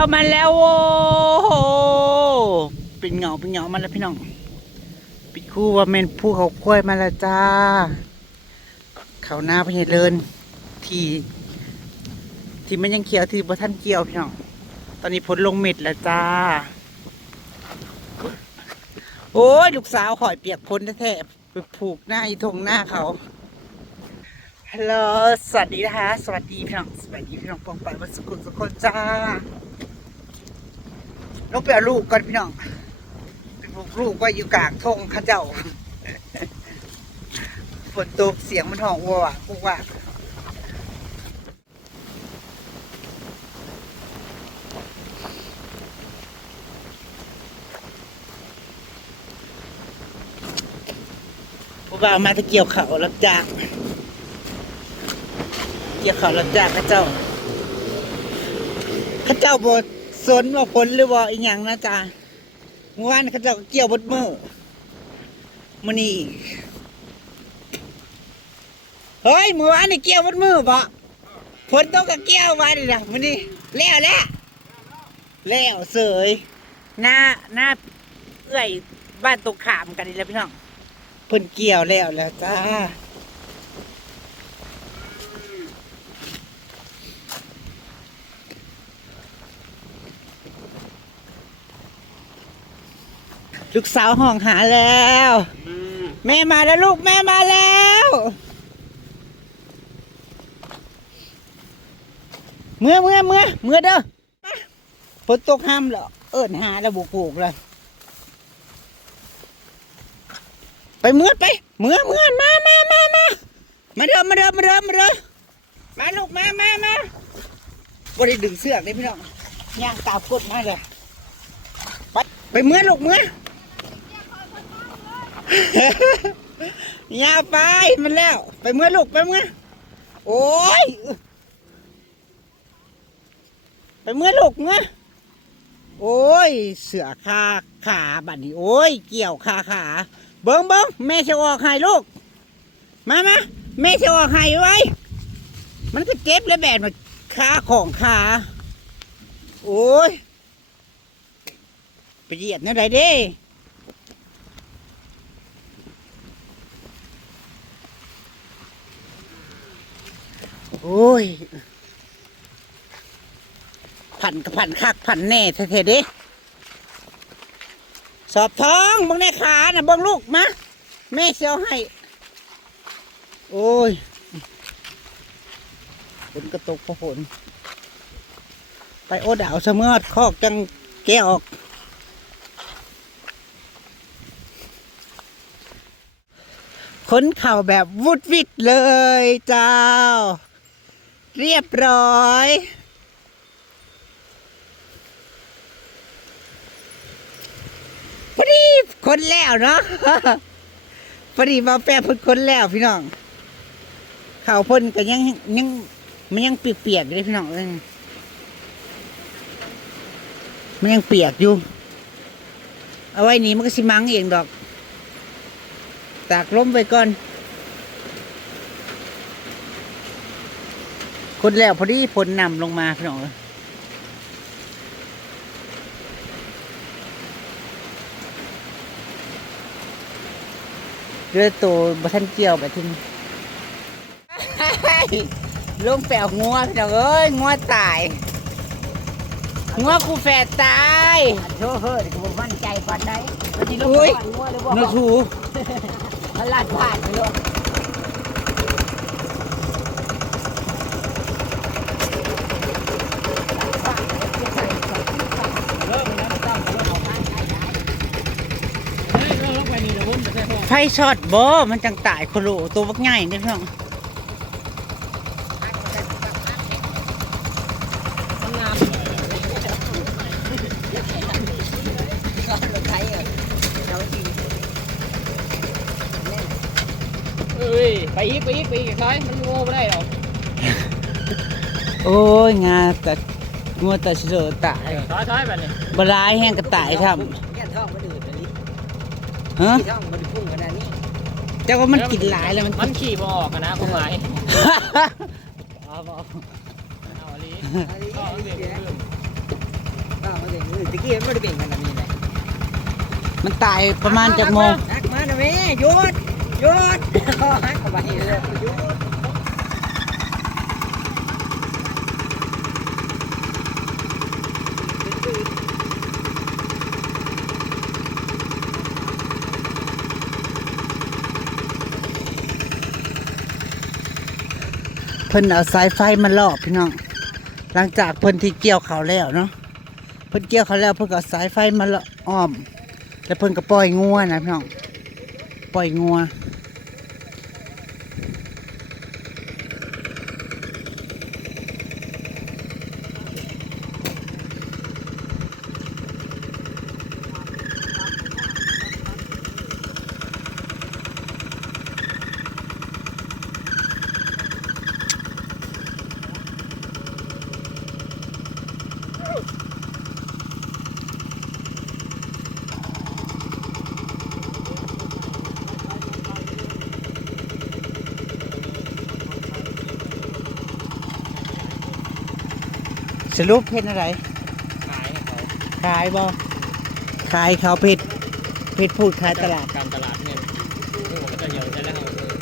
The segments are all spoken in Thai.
แล้วมาแล้วโอ้โหเป็นเหงาเป็นเหงามาแล้วพี่น้องปิดคู่ว่าเมนผู้เขากล้วยมาแล้วจ้า เขาหน้าพญาเลินที่ที่มันยังเขียวที่บ่ท่านเกี่ยวพี่น้องตอนนี้พ้นลงเม็ดแล้วจ้า โอ้ยลูกสาวหอยเปียกพ้นแท้ๆไปผูกหน้าอีทงหน้าเขาฮัลโหลสวัสดีนะคะ สวัสดีพี่น้องสวัสดีพี่น้องปองไปวันสุขุมสุขคนจ้า ลูกไปเอาลูกก่อนพี่น้องเป็นลูกลูกไว่าอยู่กลางทงข้าเจ้าฝนตกเสียงมันห้องวัวว่ะกูว่าผู้บ่ามาจะเกี่ยวเขารับจ้างเกี่ยวเขารับจ้างข้าเจ้าข้าเจ้าบท สนว่าผลหรือว่าอีหยังนะจ๊ะเมื่อวานเขาจ้าก็เกี่ยวบดมือมันนี่เฮ้ยเมื่อวานนี่เกี่ยวบดมือบ่ฝนตกก็เกี่ยวมาดินะมันนี่แล้วแล้วแล้วเสยหน้าหน้าเอื้อยบ้านตรงขามกันนี่แหล้วพี่น้องเพิ่นเกี่ยวแล้วแล้วจ้า ลูกสาวห้องหาแล้ว แม่มาแล้วลูกแม่มาแล้ว เมื่อเมื่อเมื่อเมื่อเด้อมาฝนตกห้ามเหรอเอิ้นหาแล้วบุกบุกเลยไปเมื่อไป เมื่อเมื่อมามามามามาเด้อมาเด้อมาเด้อมาเด้อมาลูกมามามาบ่ได้ดึงเสือกเลยพี่น้องย่างตามกดมาเลยไปไปเมื่อลูกเมื่อ อย่าไปมันแล้ว ไปเมื่อลูกไปเมื่อโอ้ยไปเมื่อลูกเมื่อโอ้ย เสือคาขาบัดนี้โอ้ย เกี่ยวขาขาเบิ้งเบิ้งแม่จะออกให้ลูก มามาแม่จะออกให้ไว้ มันก็เจ็บแล้วแบบมันขาของขาโอ้ยไปเหยียดนั่นไรเด้ โอ้ยผันกับผันคักผันแน่เท่ๆเด้สอบท้องบังในขาน่ะบังลูกมาแม่เสียวให้ โอ้ยฝนกระตกพอฝนไปโอดาวเสมอดคอกจังแกออก ขนเข่าแบบวุดวิดเลยเจ้า เรียบร้อย พอดีคนแล้วเนาะพอดีมาแปรพ่นคนแล้วพี่น้องข่าวพ่นก็ยังยังมันยังเปียกๆอยู่เลยพี่น้องเอ้ยมันยังเปียกอยู่ เอาไว้นี่มันก็สิมังเองดอก ตากล้มไว้ก่อน คนแล้วพอดีผลนำลงมาพี่น้องเอ้ยเรือโตบัทันเกี่ยวแบบที่นี่ลุงแปลวงัวพี่น้องเอ้ยงัวตายงัวกูแฝดตายโชว์เฮ้ยกูมั่นใจปันได้มันจะลอุ้งยก่อนงัวหรือบ่นถูมันลาดผ่านไปเลย ไฟช็อตบ่มันจังตายโคโลตัวบักใหญ่เนี่ยพี่น้องเอ้ยไปอีกไปอีกไปอีกคล้ายมันโง่ไม่ได้หรอกโอ้ยงาแต่งัวแต่เสือตายช้อยช้อยแบบนี้บลายแห้งก็ตายทเนี่ยท้องมันอืดอันนี้ำ ฮะที่ท้องมันพุ่งขนาดนี้เจ้าว่ามันกินหลายแล้วมันมันขี่บออกอะนะความหมายเอาบ่เอาอันนี้อันนี้ก็ต้องเด็กเดี๋ยวเพิ่มตะกี้มันไม่ได้เบ่งกันแบบนี้เลยมันตายประมาณจากโมง หักมาหน่อยแม่หยุดหยุดคอหักเข้าไปเลยหยุด เพิ่นเอาสายไฟมาล่อพี่น้อง หลังจากเพิ่นที่เกี่ยวเขาแล้วเนาะ เพิ่นเกี่ยวเขาแล้วเพิ่นก็เอาสายไฟมาล่ออ้อม แล้วเพิ่นก็ปล่อยงัวนะพี่น้อง ปล่อยงัว สรุปเพ็นอะไรขายให้เขาขายบ่ขายเขาวเพชรเพชรพูดขายตลาด การตลาดเนี่ยโอ้ก็จะเยอะจะแล้วเอาเออ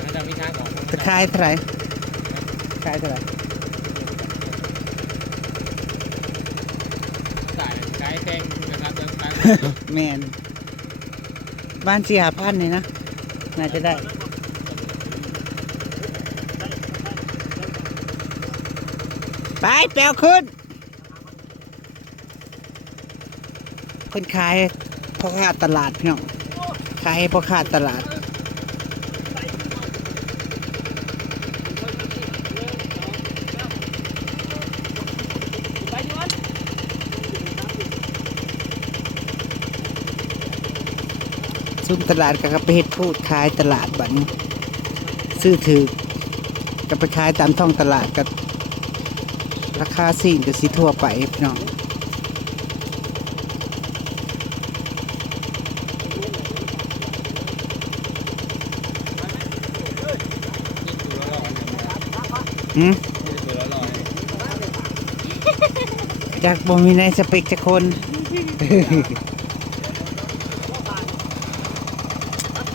แล้วจะมีทางออกจะขายเท่าไหร่ขายเท่าไหร่สายขายแพงนะครับเรื่องการ แมนบ้านสี่หาพันนี่นะ น่าจะได้ ไปแปลวขึ้น คนขายพ่อค้าตลาดพี่น้องขายให้พ่อค้าตลาดซุ้มตลาดกับไปเฮ็ดพูดขายตลาดบันซื้อถือกับไปขายตามท้องตลาดกับ ราคาสิ่งกับสิทั่วไปพี่น้องนี่ตัวละร้อยหืมนี่ตัวละร้อยจากบ่มีในสเปกจะคน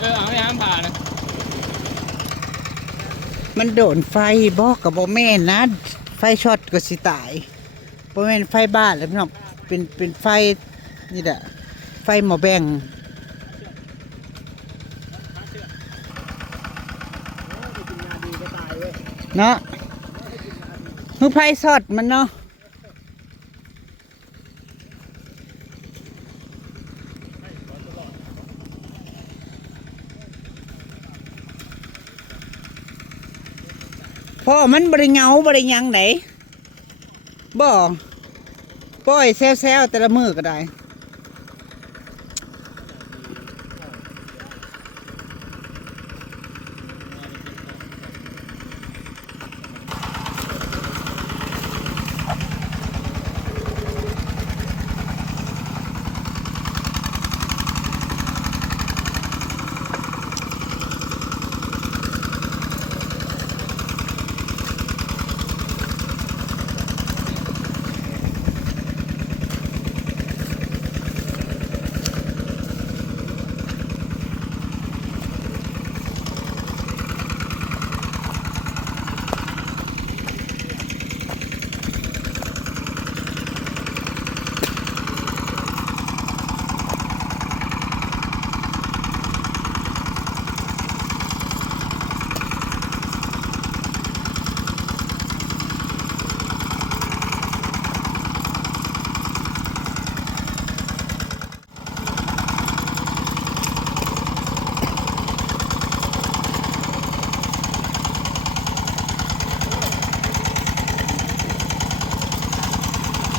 เออเอาให้ห้ามผ่านนะมันโดนไฟบอกกับบ่แม่นนะไฟช็อตก็สิตายบ่แม่นไฟบ้านแล้วพี่น้องเป็นเป็นไฟนี่แหละไฟหมอแบงเนาะคือไฟช็อตมันเนาะ พ่อมันบริเงาบริยังไหนบ่ปล่อยแซวๆแต่ละมือก็ได้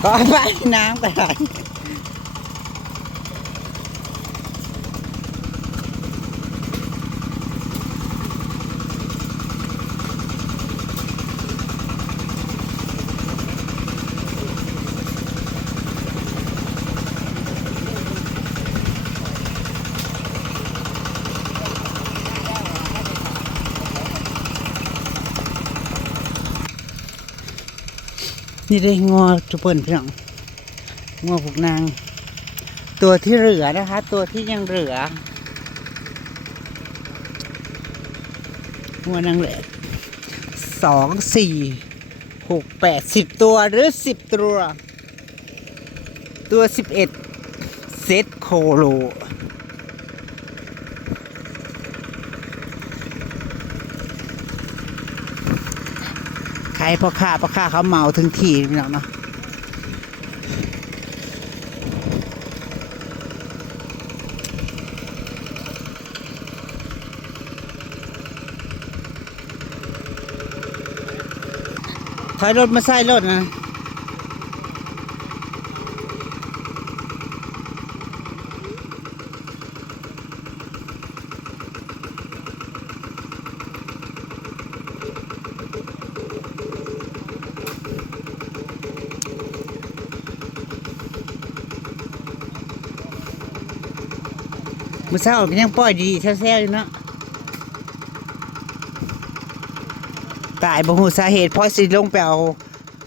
ก็ไปน้ นี่ได้งอจุเปิ่นพี่น้องงัวผูกนาง ตัวที่เหลือนะคะ ตัวที่ยังเหลืองัวนางเหลือสองสี่หกแปดสิบตัวหรือสิบตัว ตัวสิบเอ็ดเซตโคโล ใครพ่อค้าพ่อค้าเขาเมาถึงที่พี่น้องเนาะถอยรถมาใส่รถนะ มือเช้าก็ยังปล่อยดีๆแซ่บๆอยู่เนาะตายบ่ฮู้สาเหตุเพราะสิลงไปเอา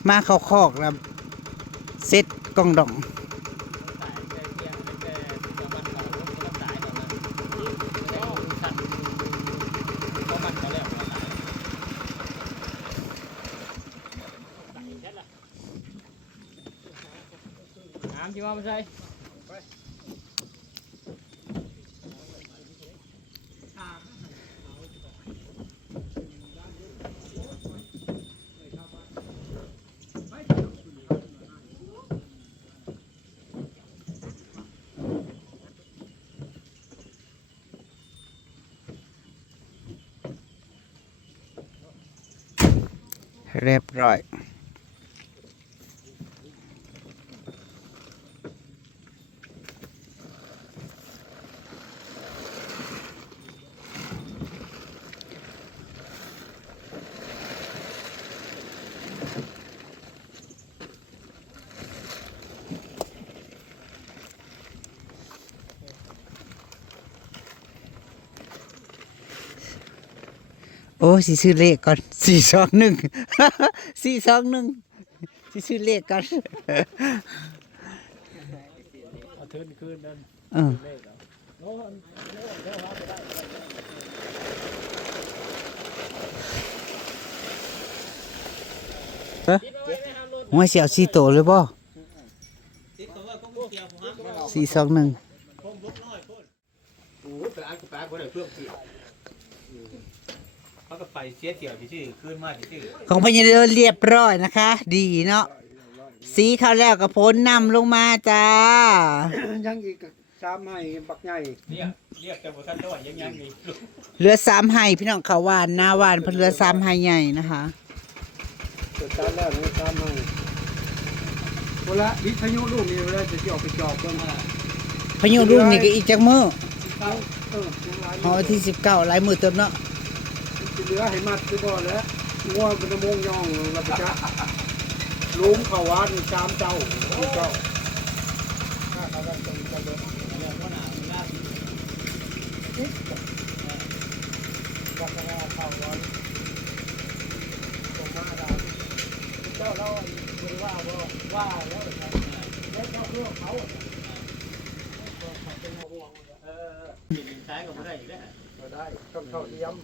มาเข้าคอกแล้วเซ็ตกล่องดอง เรียบร้อย โอ้สิซื้อเลขก่อนสี่สองหนึ่งสี่สองหนึ่งสิซื้อเลขก่อนเอาเทินคืนนั่นเออเลขเหรอหัวเสียวสี่โตเลยบ่สี่สองหนึ่งโอ้ยปลาปลาคนไหนเพื่อน เขาก็ไปเสียเสี่ยวที่ชื่อคืนมาที่ชื่อของพญาเดินเรียบร้อยนะคะ ดีเนาะสีเข้าแล้วก็พ้นนำลงมาจ้า ยังอีกสามให้บักใหญ่เรียกเรียกแต่บ่ทันด้วยยังยังมีลูกเหลือสามไห้พี่น้องเขาวหวานหน้าหวานเพนเหลือสามไห้ใหญ่นะคะ เกิดการแล้วนี่สามให้เวลาวิทยุลูกนี่เวลาจะออกไปจอบเพิ่นพายุรุ่งนี่ก็อีกจักมือเขาเออยังหลายเอาวันที่สิบเก้าหลายมือเติมเนาะ ที่เหลือให้มัดคือบ่แล้วงัวเป็นมงย่องแล้วก็จะลุมเขาวานสามเจ้าสี่เจ้ากินซ้ายก็ไม่ได้อีกแล้วก็ ได้ต้องเข้าเยี่ยม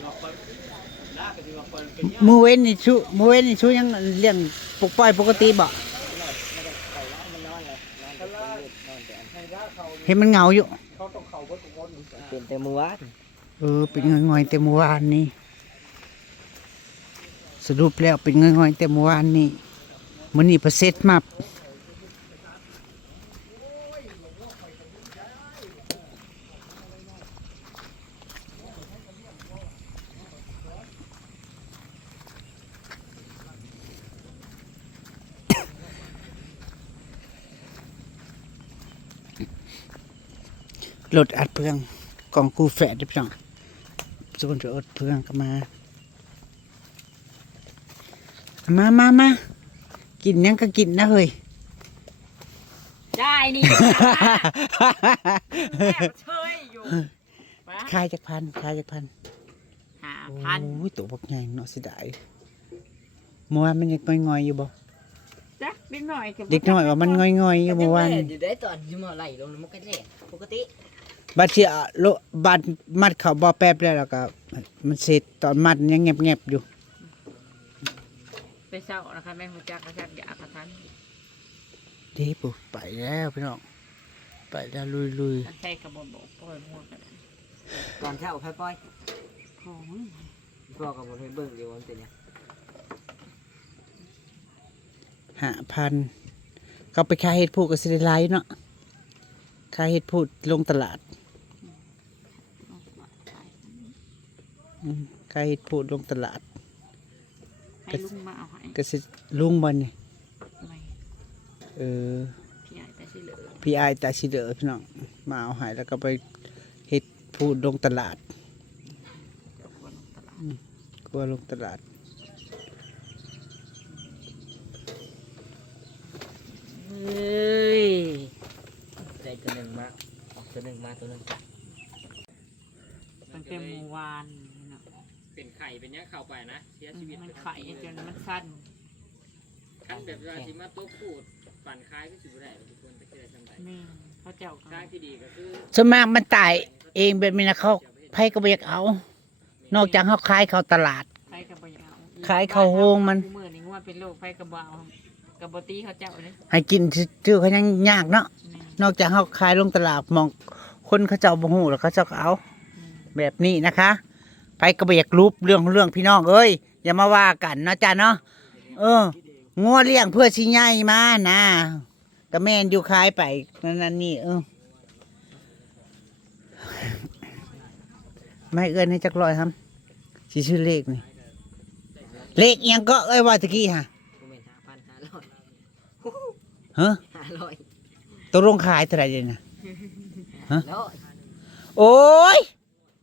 หลอกคนลากกันดีกว่าคนเป็นยามือเวนนี่ชูมือเวนนี่ชูยังเลี้ยงปกปล่อยปกติบ่เห็นมันเหงาอยู่เป็นแต่มือวาดเออเป็นเง่อยแต่มือวานนี้สรุปแล้วเป็นเง่อยแต่มือวานนี้มันนี่ประเสริฐมาก ลดอัดเพื่องกองกูแฝดเด้อพี่น้องส่วนจะอดเพื่องก็มา มามามากินหยังก็กินนะเฮ้ยได้นี่เชยอยู่คายจากพันคายจากพันหาพันโอ้ยตัวบักใหญ่เนาะเสิได้เมื่อวานมันยังงอยๆอยู่บ่เด็กหน่อยเด็กน้อยว่ามันง่อยๆอยู่เมื่อวานอยู่ได้ตอนที่มาไหลลงมันก็แล่ปกติ บัดเสียโลบัดมัดเขาบ่แป๊บแล้วแล้วก็มันเสร็จตอนมัดยังแงบๆอยู่ ไปเศร้านะคะแม่หูจักกระชับยากระทันเด้ปุ๊ไปแล้วพี่น้องไปแล้วลุยใช่กระบอกบอกปล่อยมัวกันตอนเช้าค่อยปล่อยของพ่อกับผมให้เบิ่งอยู่ว่ามันเป็นหยังๆห้าพันก็ไปขายเห็ดพูดกับสิได้หลายเนาะขายเห็ดพูดลงตลาด อืมขายเห็ดพูดลงตลาดให้ลุงมาเอาให้ก็สิลุงบ่นี่ไม่เออพี่ใหญ่แต่สิเหลือพี่อายตาชิเดอพี่น้องมาเอาใหายแล้วก็ไปเฮ็ดพูดลงตลาดคนตลาดกลัวลงตลาดเฮ้ยได้ตัวหนึ่งมาออกตัวหนึ่งมาตัวหนึ่งตั้งแต่เมื่อวาน เนาะเป็นไข่เป็นเนี้ยเข้าไปนะเสียชีวิตมันไข่จนมันสั้นคันแบบว่าที่มาตัวพูดปั่นคล้ายก็สิบได้ทุกคนแต่แค่ทำได้แม่เขาเจ้าคล้ายที่ดีก็คือส่วนมากมันตายเองแบบนี้นะเขาไผก็บ่อยากเอา นอกจากเขาขายเขาตลาดไฟกระบอกเอาขายข้าวโฮงมัน มือนี่ว่าเป็นโรคไฟกระบอกกระบอกตีเขาเจ้าเลยให้กินชื่อเขายังยากเนาะแม่นอกจากเขาขายลงตลาดมองคนเขาเจ้าบ่ฮู้แล้วเขาเจ้าก็เอาอืมแบบนี้นะคะ ไปก็บ่อยากรูปเรื่องของเรื่องพี่น้องเอ้ยอย่ามาว่ากันนะจ๊ะเนาะเอองัวเลี้ยงเพื่อสิใหญ่มานะก็แม่นอยู่ขายไปนั่นนั่นนี่เออไม่เอื้อนให้จักรอยครับสิชื่อเลขนี่เลขอิหยังก็เอ้ยว่าตะกี้ฮะกูเป็นห้าพันห้าร้อยเฮ้อห้าร้อยตกลงขายเท่าไหร่เลยนะร้อยโอ้ย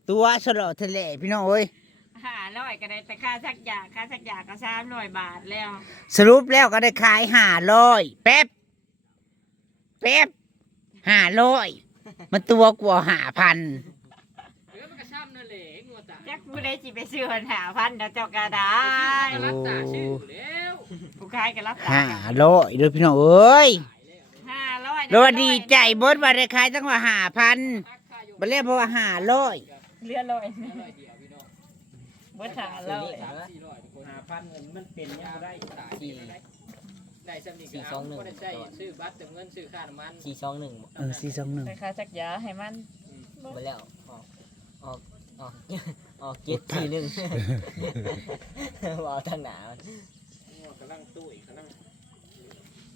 ตัวสลอทะเลพี่น้องเอ้ยห้าร้อยก็ได้แต่ค่าสักยาค่าสักยาก็สามร้อยบาทแล้ว สรุปแล้วก็ได้ขายห้าร้อยแป๊บแป๊บห้าร้อยมันตัวกว่าห้าพันเออมันก็ช้ำนั่นแหละงัวตาจักผู้ใดสิไปซื้อหาพันเดี๋ยวเจ้าก็ได้รับตาชื่อแล้วผู้ขายก็รับตาห้าร้อยเด้อพี่น้องเอ้ยห้าร้อยแล้วว่าดีใจเบิดว่าได้ขายตั้งว่าห้าพันบัดเรียกเพราะว่าห้าร้อย เรือร้อยเบิดห้าร้อยหาพันเงินมันเป็นยังได้ตายได้ได้สำนีก็เอาก็ได้ใช้ซื้อบัตรเติมเงินซื้อค่าน้ำมันสี่สองหนึ่งเออสี่สองหนึ่งแต่ค่าสักยาให้มันไปแล้วออกออกออกออกเจ็ดทีหนึ่งเอาทางหนางัวกำลังตุ้ยกำลัง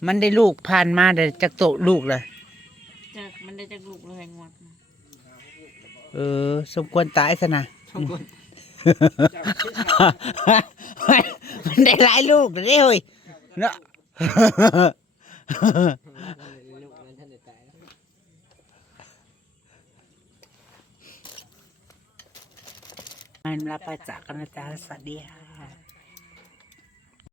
มันได้ลูกพันมาได้จากโตะลูกเลยจากมันได้จากลูกเลยงวดเออ สมควรตายซะนะมันได้หลายลูกเลยเฮ้ยเนาะลูกมันท่านได้ตายมันรับไปจากกันนะจ๊ะสวัสดีค่ะ